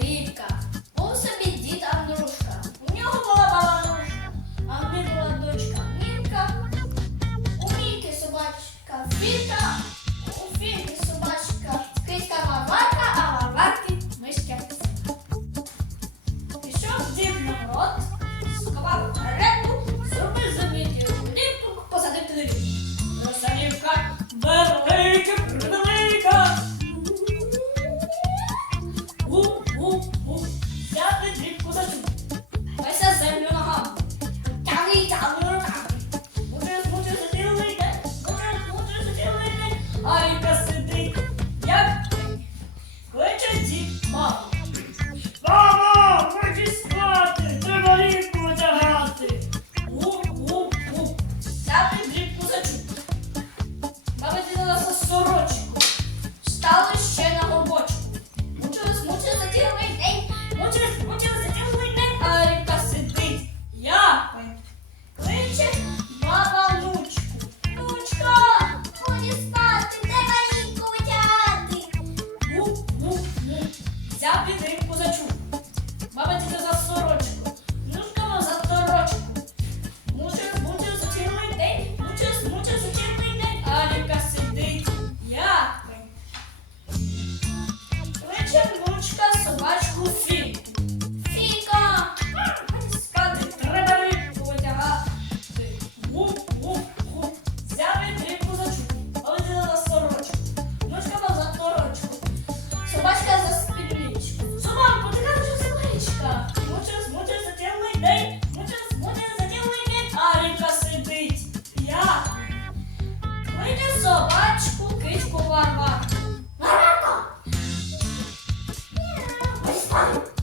Рідка. Був собі дід Андрушка. У нього була баланушка, а в них дочка Мінка. У Мінки собачка Фіта, у Фінки собачка киська Варварка, а Варварки мишка. Пішов дід на город, сховав репу, зробив замітів ліпку, посадив телевізор. oh. Zap vem com os Thank you.